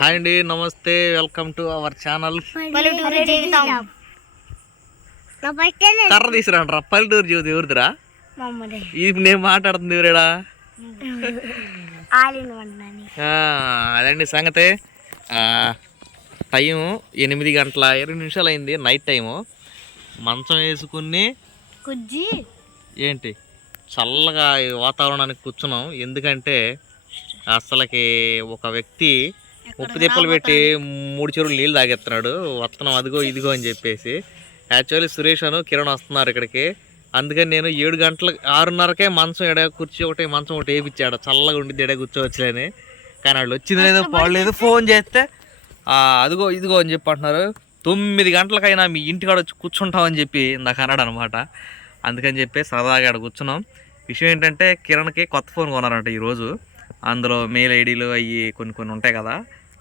Hi అండి నమస్తే welcome to our channel. కర్ర తీసుకురంటారా పల్లెటూరు జీవితం ఎవరిదిరా? ఇది నేను మాట్లాడుతుంది ఎవరేడా? అదండి సంగతి. టైం ఎనిమిది గంటల ఇరవై నిమిషాలు అయింది నైట్ టైము. మంచం వేసుకుని కుజ్జి. ఏంటి? చల్లగా వాతావరణానికి కూర్చున్నాం. ఎందుకంటే అసలకి ఒక వ్యక్తి ఉప్పు తిప్పలు పెట్టి మూడు చెరువులు నీళ్ళు తాగెత్తున్నాడు వస్తున్నాం అదిగో ఇదిగో అని చెప్పేసి. యాక్చువల్లీ సురేష్ అను కిరణ్ వస్తున్నారు ఇక్కడికి. అందుకని నేను ఏడు గంటల ఆరున్నరకే మంచం ఎడ కుర్చీ ఒకటి మంచం ఒకటి వేయించాడు. చల్లగా ఉండిద్ది ఎడ కూర్చోవచ్చులేని. కానీ వాళ్ళు వచ్చింది లేదో పోలేదు ఫోన్ చేస్తే "ఆ, అదిగో ఇదిగో అని చెప్పి అంటున్నారు. తొమ్మిది గంటలకైనా మీ ఇంటికాడ వచ్చి కూర్చుంటామని చెప్పి నాకు అన్నాడు అనమాట అందుకని చెప్పి సరదాగా ఆడ కూర్చున్నాం. విషయం ఏంటంటే కిరణ్కి కొత్త ఫోన్ కొన్నారంట ఈరోజు. అందులో మెయిల్ ఐడీలు అవి కొన్ని కొన్ని ఉంటాయి కదా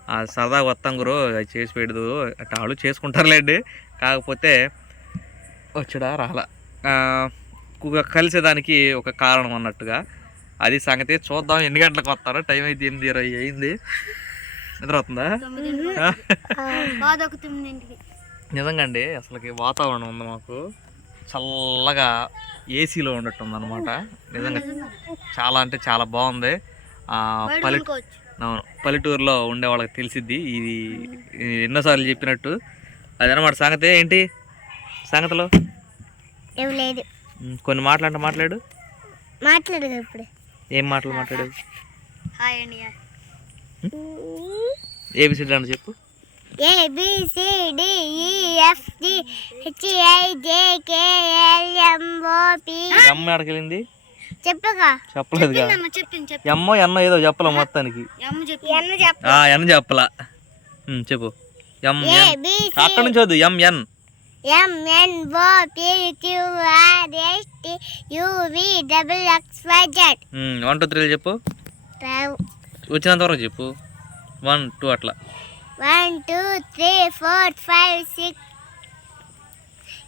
ఆ సరదాగా వస్తాం గురు అది చేసి పెడదు అట్లా వాళ్ళు చేసుకుంటారులేండి. కాకపోతే వచ్చడా రాలా. కలిసేదానికి ఒక కారణం అన్నట్టుగా. అది సంగతి చూద్దాం ఎన్ని గంటలకు వస్తారో? టైం అయితే ఎనిమిది ఇరవై అయింది. నిద్ర అవుతుందా నిజంగా అండి అసలుకి వాతావరణం ఉంది మాకు. చల్లగా ఏసీలో ఉన్నట్టు ఉందన్నమాట నిజంగా. చాలా అంటే చాలా బాగుంది. పల్లె అవును పల్లెటూరులో ఉండే వాళ్ళకి తెలిసిద్ది. ఇది ఎన్నోసార్లు చెప్పినట్టు. అదనమాట సంగతి ఏంటి? సంగతిలో? లేదు. కొన్ని మాటలంటే మాట్లాడు. మాట్లాడు ఇప్పుడు. ఏం మాటలు మాట్లాడు హాయ్ అండి ఏబిసిడి అంటే చెప్పు. A B C D E F G H I J K L M O P. ఎమ్మ ఎక్కడికెళ్ళింది చెప్పగా చెప్పలేదుగా. చెప్పింది చెప్పి ఎమ్మో ఎన్నో ఏదో చెప్పలే మొత్తానికి. ఎన్న చెప్ప ఆ, ఎన్ చెప్పలా? చెప్పు. అక్కడ నుంచి వద్దు M N. M N O P Q R S T U V double X Y Z. One two three చెప్పు. వచ్చినంత వరకు చెప్పు. వన్ టూ అట్లా. One two three four five six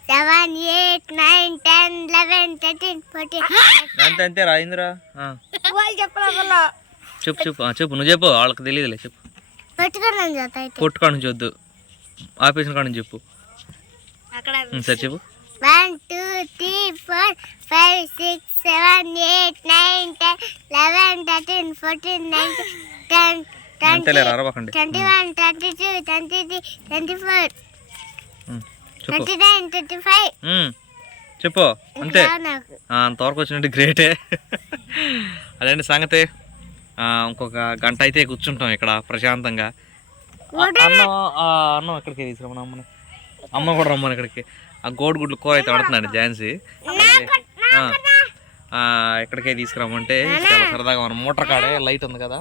seven eight nine ten eleven thirteen fourteen అంతే అంతే రాయిందిరా వాళ్ళు చెప్పు చెప్పు. చెప్పు. నువ్వు చెప్పు వాళ్ళకి తెలియదులే చెప్పు. పెట్టుకున్నాను జత అయితే. కొట్టు నుంచి వద్దు. ఆపేసిన కాడ చెప్పు. అక్కడ సరే చెప్పు. One two three four five six seven eight nine ten eleven thirteen fourteen nineteen ten twenty one twenty two twenty three twenty four చెప్పు. అంతే. అంతవరకు వచ్చినట్టు గ్రేటే. అదేంటి సంగతి? ఇంకొక గంట అయితే కూర్చుంటాం ఇక్కడ ప్రశాంతంగా. అన్నం అన్నం ఎక్కడికి తీసుకురమ్మని అమ్మని? అమ్మ కూడా రమ్మని ఇక్కడికి. ఆ గోడుగుడ్లు కూర అయితే పడుతున్నాడు ఝాన్సీ. ఇక్కడికే తీసుకురమ్మంటే చాలా సరదాగా మనం మోటార్ కాడే లైట్ ఉంది కదా.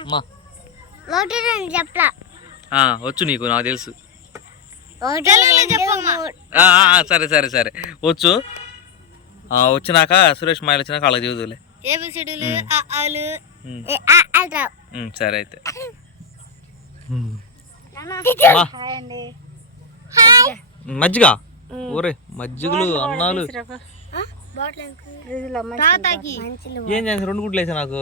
అమ్మా. వచ్చు నీకు నాకు తెలుసు ఒకటి రెండు మూడు ఆ, ఆ, ఆ, సరే సరే సరే. వచ్చు. ఆ, వచ్చినాక సురేష్ మాయలు వచ్చినాక వాళ్ళకి చదువులే సరే అయితే. హాయ్ అండి. మజ్జిగ? ఊరే మజ్జిగలు అన్నాలు. తాతాకి ఏం చేసి రెండు గుడ్లు వేసా నాకు.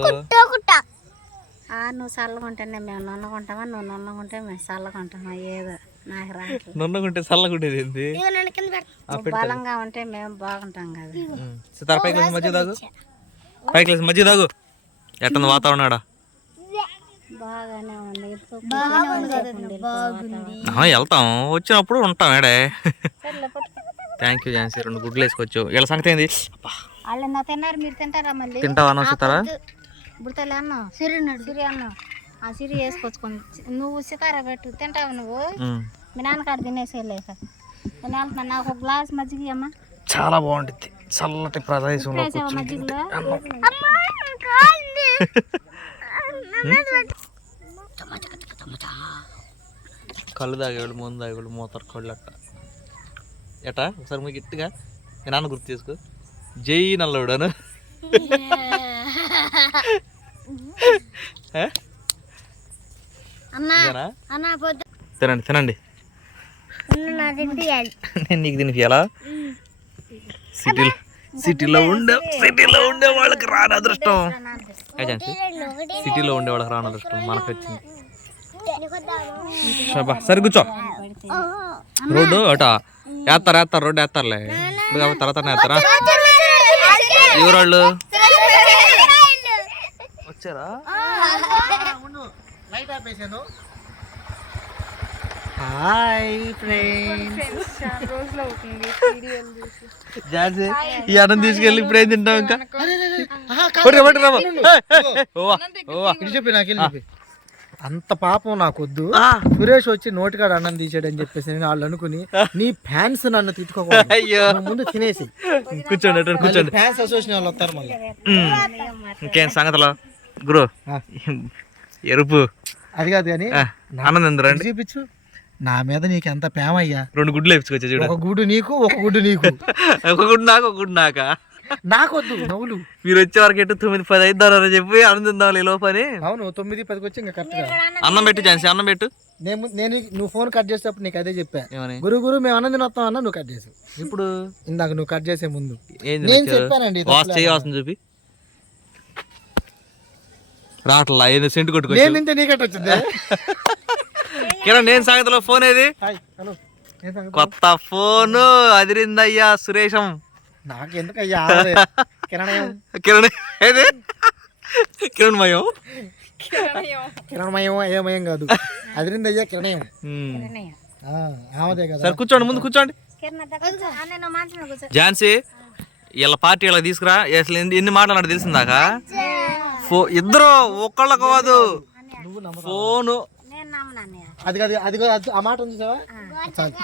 నువ్వు చల్లగా ఉంటేనే మేము నన్నకుంటామా నువ్వు నన్నకుంటే మేము చల్లగా ఉంటామా? ఏదో. నొన్నగుంటే చల్లగుండేది ఏంది. బలంగా ఉంటే మేము బాగుంటాం కదా. సితార పైకి లేచి మజ్జిగ తాగు. పైకి లేచి మజ్జిగ తాగు. ఎట్టుంది వాతావరణం ఆడ? బాగానే ఉంది. ఆహా, వెళ్తాం. వచ్చినప్పుడు ఉంటాం ఏడే. థ్యాంక్ యూ ఝాన్సీ రెండు గుడ్లు వేసుకొచ్చు వీళ్ళ సంగతి ఏంది? అబ్బా, వాళ్ళు నా తిన్నారు మీరు తింటారా మళ్ళీ? తింటావా అన్న సితారా? బుడతలే అన్నావు సిరి సిరి అన్నావు ఆ సిరి వేసుకొచ్చుకొని. నువ్వు సితారా పెట్టు. తింటావు నువ్వు? మీ నాన్నకాడ తినేసేలేక నేను వెళ్తున్నాను నాకు ఒక గ్లాస్ మజ్జిగ అమ్మా చాలా బాగుంటుంది. చల్లటి ప్రదేశంలో మజ్జిగలో కళ్ళు తాగేవాళ్ళు ముందు తాగేవాళ్ళు మోతారు కళ్ళు అట్ట. ఎటా ఒకసారి మీకు గట్టిగా మీ నాన్న గుర్తు చేసుకో. జై నల్లవుడాను తినండి తినండి. నేను నీకు తినిపియాలా సిటీలో సిటీలో ఉండే సిటీలో ఉండే వాళ్ళకి రాని అదృష్టం. సిటీలో ఉండే వాళ్ళకి రాను అదృష్టం మనకు వచ్చింది సరే కూర్చో. రోడ్డు అట. వేస్తారు వేస్తారు రోడ్డు వేస్తారులే ఇప్పుడు కాబట్టి తర్వాత వేస్తారా ఎవరాళ్ళు? వచ్చారా? హాయ్ ఫ్రెండ్స్ ఈ అన్నం తీసుకెళ్ళి ఇప్పుడు ఏం తింటాం ఇంకా? చెప్పి నాకు అంత పాపం నాకొద్దు. సురేష్ వచ్చి నోటికాడ అన్నం తీసాడని చెప్పేసి నేను వాళ్ళు అనుకుని నీ ఫ్యాన్స్ నన్ను తిట్టుకోకూడదు. ముందు తినేసి. కూర్చోండి అటు కూర్చోండి. ఫ్యాన్స్ అసోసియేషన్ వాళ్ళు వస్తారు మళ్ళీ. ఇంకేం సంగతిలో? గురు. ఎరుపు. అది కాదు కానీ ఆనందం చూపించు. నా మీద నీకు ఎంత ప్రేమ అయ్యా రెండు గుడ్లు వేపించుకొచ్చా చూడు. ఒక గుడ్డు నీకు ఒక గుడ్డు నీకు. ఒక గుడ్డు నాకు ఒక గుడ్డు నాక? నాకొద్దు నవ్వులు. మీరు వచ్చే వరకు ఎటు తొమ్మిది పది అయిద్దారని చెప్పి ఆనందిద్దాం ఈ లోపని. అవును తొమ్మిది పదికి వచ్చి ఇంకా కరెక్ట్గా. అన్నం పెట్టు ఛాన్సీ అన్నం పెట్టు. నేను నేను నువ్వు ఫోన్ కట్ చేసేటప్పుడు నీకు అదే చెప్పా. గురు గురు మేము అన్నం తినొస్తాం అన్న నువ్వు కట్ చేసావు. ఇప్పుడు? ఇందాక నువ్వు కట్ చేసే ముందు. నేను? చెప్పానండి చూపి. రావట్లా ఏదో సెంటు నేను కొట్టుకొచ్చు తింటే నీకట్ వచ్చింది? కిరణ్ నేను సంగతిలో ఫోన్ ఏది? కొత్త ఫోను అదిరిందయ్యా సురేషం. నాకు ఎందుకు అయ్యా కిరణయం కిరణ్ ఏది? కిరణ్ మయం. కిరణమయం ఏమయం కాదు. అదిరింది అయ్యా కిరణయం ఆమెదే కదా. సరే కూర్చోండి ముందు కూర్చోండి. ఝాన్సీ వీళ్ళ పార్టీ ఇలా తీసుకురా? అసలు ఎన్ని ఎన్ని మాటలు తెలిసిందాక? ఫో ఇద్దరు ఒక్కళ్ళ కాదు. ఫోను అది కాదు అది కాదు, అది- ఆ మాట ఉంది చూసావా? చాలు.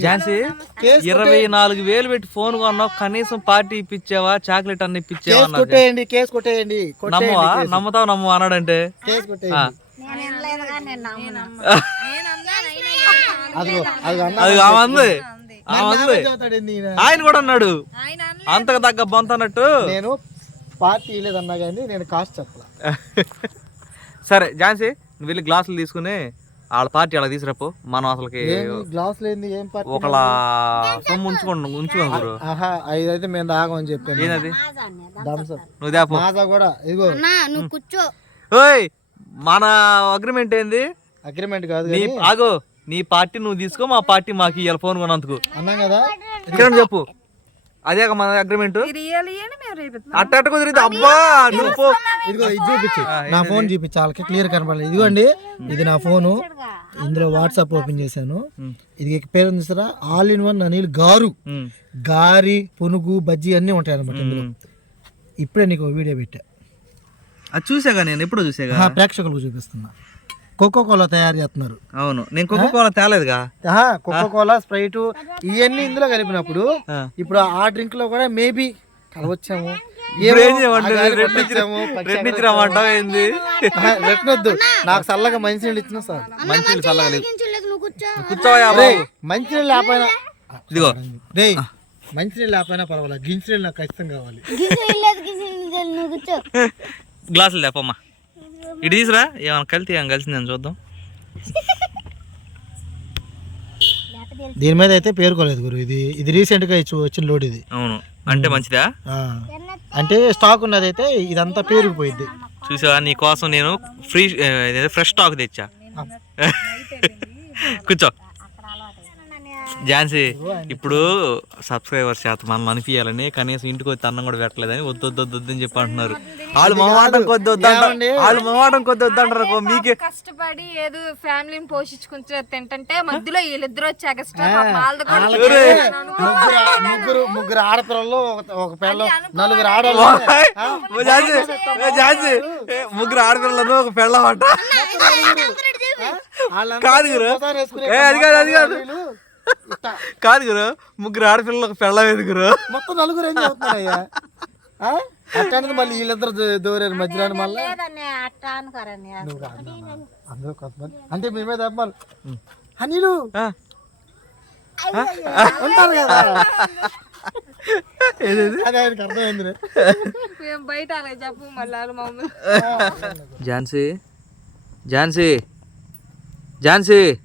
ఝాన్సీ కేసు ఇరవై నాలుగు వేలు పెట్టి ఫోన్ కొన్నావు కనీసం పార్టీ ఇప్పించావా చాక్లెట్ అన్ని ఇప్పించావా కొట్టేయండి కేసు కొట్టేయండి కొట్టేయండి నమ్మవా. నమ్ముతావు అన్నాడంటే? కేసు. కొట్టేయండి. అది. ఈయన. ఆయన కూడా అన్నాడు. అంతకు తగ్గ బొంత అన్నట్టు. నేను పార్టీ లేదన్నా కానీ నేను కాస్ట్ చెప్పలా. సరే ఝాన్సీ నువ్వు వెళ్ళి గ్లాసులు తీసుకుని వాళ్ళ పార్టీ అలా తీసుకురాపో. మనం అసలుకి ఏం గ్లాస్ లేని ఏం పార్టీ ఒకళ్ళ సొమ్ము ఉంచుకోండి ఉంచుకోండి గురు ఆహా ఐదైతే మేము తాగమని చెప్పాను. ఏంది అప్ నువ్వు దేపో మాజా కూడా ఇదిగో. నువ్వు కూర్చో. ఓయ్ మన అగ్రిమెంట్ ఏంది? అగ్రిమెంట్ కాదు నీ ఆగో నీ పార్టీ నువ్వు తీసుకో మా పార్టీ మాకు ఇవాళ ఫోన్ కొన్నందుకు. అన్నాం కదా? కిరణ్ చెప్పు. అదే మన అగ్రిమెంట్ అట్ట అట్ట కుదిరింది అబ్బా నువ్వు పో. ఇదిగో ఇది చూపించు. నా ఫోన్ చూపించు. వాళ్ళకి క్లియర్ కనపడలేదు. ఇదిగోండి ఇది నా ఫోను ఇందులో వాట్సాప్ ఓపెన్ చేశాను. ఇది పేరు ఉంది సరే ఆల్ ఇన్ వన్ అనిల్ గారు గారి పునుగు బజ్జీ అన్నీ ఉంటాయి అనమాట. ఇప్పుడే నీకు ఒక వీడియో పెట్టా. అది చూసాగా నేను? ఎప్పుడో చూసాగా? ప్రేక్షకులకు చూపిస్తున్నా. కోకో కోలా తయారు చేస్తున్నారు. అవును. నేను కోకో కోలా తేలేదుగా? కోకో కోలా స్ప్రైట్ ఇవన్నీ ఇందులో కలిపినప్పుడు. ఇప్పుడు ఆ డ్రింక్లో కూడా మేబీ కలవచ్చాము. రెట్నొద్దు నాకు చల్లగా మంచినీళ్ళు ఇచ్చిన సార్. మంచి చల్లగా కూర్చోవయ్యా రేయ్, బాబు మంచినీళ్ళు లేకపోయినా ఇదిగో. రే మంచినీళ్ళు లేకపోయినా పర్వాలేదు. గించినీళ్ళు నాకు ఖచ్చితంగా కావాలి. గ్లాసులు లేపమ్మా. ఇటు తీసురా. ఏమైనా కలిసి ఏమైనా కలిసింది అని చూద్దాం. దీని మీద అయితే పేరుకోలేదు గురు. ఇది ఇది రీసెంట్గా వచ్చిన లోడ్ ఇది. అవును. అంటే మంచిదా? ఆ. అంటే స్టాక్ ఉన్నది అయితే ఇదంతా పేరుకుపోయింది చూసావా? నీ కోసం నేను ఫ్రీ ఫ్రెష్ స్టాక్ తెచ్చా. కూర్చో. ఝాన్సీ ఇప్పుడు సబ్స్క్రైబర్స్ చేత మనం అనిపించాలని కనీసం ఇంటికి వచ్చి అన్నం కూడా పెట్టలేదని వద్దు వద్దు వద్దు అని చెప్పి అంటున్నారు. వాళ్ళు మొహమాటం కొద్ది వద్దంటారు ఏమండి? వాళ్ళు మొహమాటం కొద్ది వద్దంటారు మీకే కష్టపడి ఏదో ఫ్యామిలీని పోషించుకుంటే తింటుంటే మధ్యలో వీళ్ళిద్దరు వచ్చి ఎక్స్ట్రా వాళ్ళది కూడా వాళ్ళకి ముగ్గురు ముగ్గురు ముగ్గురు ఆడపిల్లలు ఒక- ఒక పిల్ల నలుగురు ఆడవాళ్ళు. ఝాన్సీ ముగ్గురు ఆడపిల్లలను ఒక పెళ్ళమంట. వాళ్ళందరూ కాదు అది కాదు, అది కాదు. కాదు గురు ముగ్గురు ఆడపిల్లలు ఒక పెళ్ళం ఏది గురు. మొత్తం నలుగురు ఏం చేస్తున్నారయ్యా? ఆ? అట్టానికి మళ్ళీ వీళ్ళిద్దరు దూరారు మధ్యలో మళ్ళీ. అందరూ కొంతమంది. అంటే మీ మీద అమ్మాలి. హనీలు. ఉంటారు కదా. ఝాన్సీ. ఝాన్సీ. ఝాన్సీ.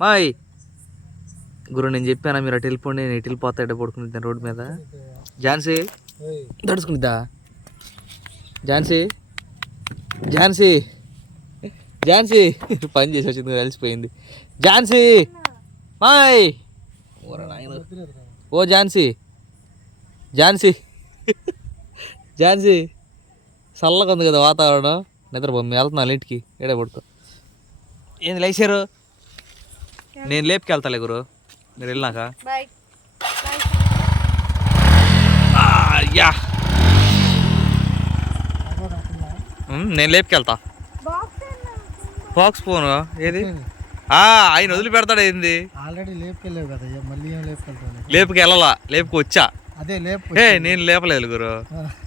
మాయ్. గురు నేను చెప్పాను మీరు అటు వెళ్ళిపోండి నేను ఇటు వెళ్ళిపోతా ఇటు పడుకుని రోడ్డు మీద. ఝాన్సీ. తడుచుకుంటుందా? ఝాన్సీ. ఝాన్సీ. ఝాన్సీ. పని చేసి వచ్చింది కలిసిపోయింది ఝాన్సీ. మాయ్. ఓ ఝాన్సీ. ఝాన్సీ. ఝాన్సీ. చల్లగా ఉంది కదా వాతావరణం. నిద్ర బొమ్మ వెళ్తున్నాను ఇంటికి. ఏడే పడుకో. ఏంది లేచారు? నేను లేపుకెళ్తాలే గురు. మీరు వెళ్ళినాక? యా. నేను లేపుకెళ్తా. బాక్స్ ఫోన్ ఏది? ఆ, ఆయన వదిలి పెడతాడు ఏంది? ఆల్రెడీ లేపుకెళ్ళావు కదా మళ్ళీ ఏం లేపుకి వెళ్ళాలా లేపుకి వచ్చా అదే లేపు. ఏ నేను లేపలేదు గురు.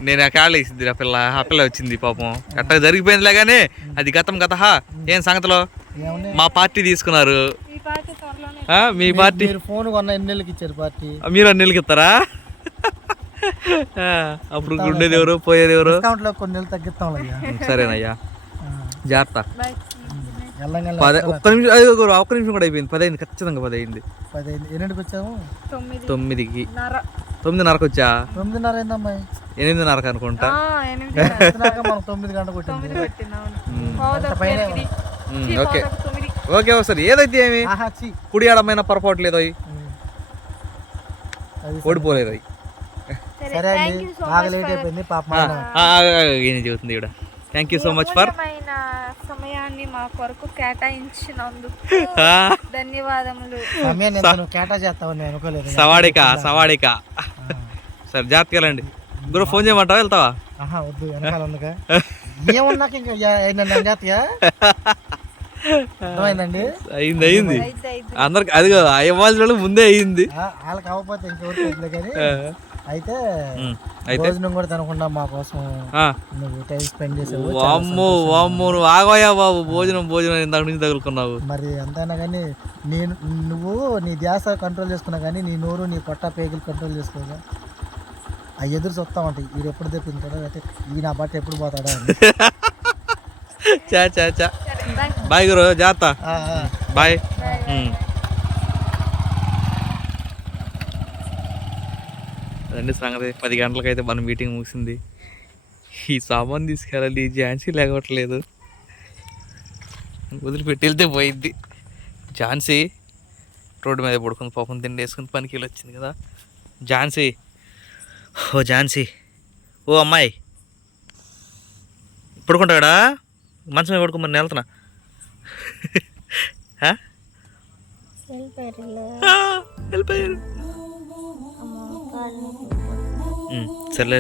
నేను ఆ కాళ్ళు వేసింది ఆ పిల్ల ఆ పిల్ల వచ్చింది పాపం. ఎట్టా జరిగిపోయిందిలే కానీ అది గతం గత ఏం సంగతిలో? మా పార్టీ తీసుకున్నారు. ఈ పార్టీ త్వరలోనే ఆ, మీ పార్టీ. మీరు ఫోన్ కొన్న ఎన్ని నెలలకి ఇచ్చారు పార్టీ? మీరు అన్ని నెలలకి ఇస్తారా? అప్పుడు ఉండేది ఎవరు పోయేది ఎవరు? కొన్ని నెలలు తగ్గిస్తాం అయ్యా సరేనయ్యా. జాగ్రత్త. పదే ఒక్క నిమిషం అయ్యో గురు, ఒక్క నిమిషం కూడా అయిపోయింది. పది అయింది ఖచ్చితంగా పది అయింది ఎన్నింటికి వచ్చాము తొమ్మిది. తొమ్మిదికి. నర. తొమ్మిదిన్నరకు వచ్చా? తొమ్మిదిన్నర ఎనిమిదిన్నరకు అనుకుంటా. తొమ్మిది గంటలకు ఓకే. ఓకే ఒకసారి. ఏదైతే ఏమి? కుడి ఆడమైన పొరపాటు లేదు అవి ఓడిపోలేదు అవి సరే అండి. బాగా లేట్ అయిపోయింది పాప ఏం చెబుతుంది ఇక్కడ thank you so much for సమయాన్ని మా కొరకు కేటాయించినందుకు ధన్యవాదములు. సమయాన్ని ఎంత నువ్వు కేటా చేస్తావని నేను అనుకోలేదు. సవాడిక సవాడిక. సరే జాగ్రత్తగా వెళ్ళండి గురు ఫోన్ చేయమంటావా వెళ్తావా? వద్దు వెనకాల ఉందిగా. ఏమున్నాక ఇంకా జాతీయ అర్థమైందండి? అయింది అయింది. అందరికి అది ఇవ్వాల్సిన వాళ్ళకి ముందే అయింది. ఆ, వాళ్ళకి అవ్వకపోతే ఇంకెవరికి కానీ అయితే భోజనం కూడా తినకుండా మా కోసం నువ్వు టైం స్పెండ్ చేసావు వామ్మో వామ్మో నువ్వు ఆగోయా బాబు భోజనం భోజనం ఇందాక నుంచి తగులుకున్నావు. మరి ఎంతైనా కానీ నేను నువ్వు నీ ధ్యాస కంట్రోల్ చేసుకున్నా కానీ నీ నోరు నీ పొట్ట పేగులు కంట్రోల్ చేసుకోగా అవి ఎదురు చూస్తా ఉంటాయి వీడు ఎప్పుడు తెప్పించాడో అయితే ఈ నా బట్ట ఎప్పుడు పోతాడా. చా చా చా బాయ్ గురు జాగ్రత్త ఆ. బాయ్. అదండి సంగతి. పది గంటలకైతే మన మీటింగ్ ముగిసింది. ఈ సామాన్ తీసుకెళ్ళాలి. ఈ ఝాన్సీ లేకపోవట్లేదు వదిలిపెట్టి వెళ్తే పోయిద్ది. ఝాన్సీ రోడ్డు మీద పడుకుంది. పాపం తిండి వేసుకుని పనికి వెళ్ళి వచ్చింది కదా. ఝాన్సీ. ఓ ఝాన్సీ. ఓ అమ్మాయి. పడుకుంటాడా మంచం మీద పడుకో మరి నేను వెళ్తున్నా. వెళ్ళిపోయారు. సర్లే